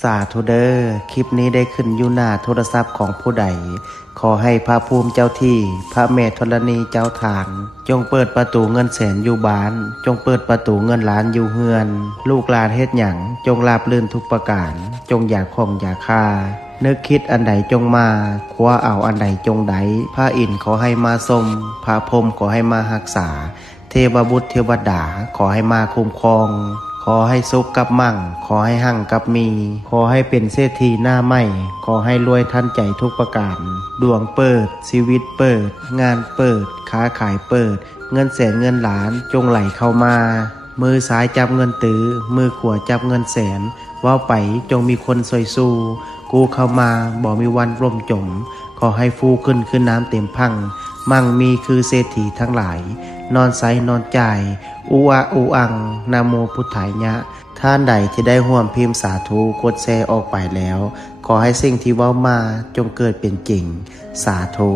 สาธุเด้อคลิปนี้ได้ขึ้นอยู่หน้าโทรศัพท์ของผู้ใดขอให้พระภูมิเจ้าที่พระแม่ธรณีเจ้าทางจงเปิดประตูเงินแสนอยู่บ้านจงเปิดประตูเงินล้านอยู่เฮือนลูกหลานเฮ็ดหยังจงราบรื่นทุกประการจงอย่าข่มอย่าฆ่านึกคิดอันใดจงมาคว้าเอาอันใดจงไดพระอินทร์ขอให้มาทรงพระพรหมขอให้มารักษาเทวบุตรเทวดาขอให้มาคุ้มครองขอให้สุขกับมั่งขอให้หั่งกับมีขอให้เป็นเศรษฐีหน้าใหม่ขอให้รวยทันใจทุกประการดวงเปิดชีวิตเปิดงานเปิดค้าขายเปิดเงินแสนเงินล้านจงไหลเข้ามามือซ้ายจับเงินตื้อมือขวาจับเงินแสนว่าวไปจงมีคนซอยสู้กูเข้ามาบ่มีวันร่มจมขอให้ฟูขึ้นน้ำเต็มพังมั่งมีคือเศรษฐีทั้งหลายนอนใสนอนจ่ายอูอาอูอังนะโมพุทธายะท่านใดที่ได้ร่วมพิมพ์สาธุกดแชร์ออกไปแล้วขอให้สิ่งที่เว้ามาจงเกิดเป็นจริงสาธุ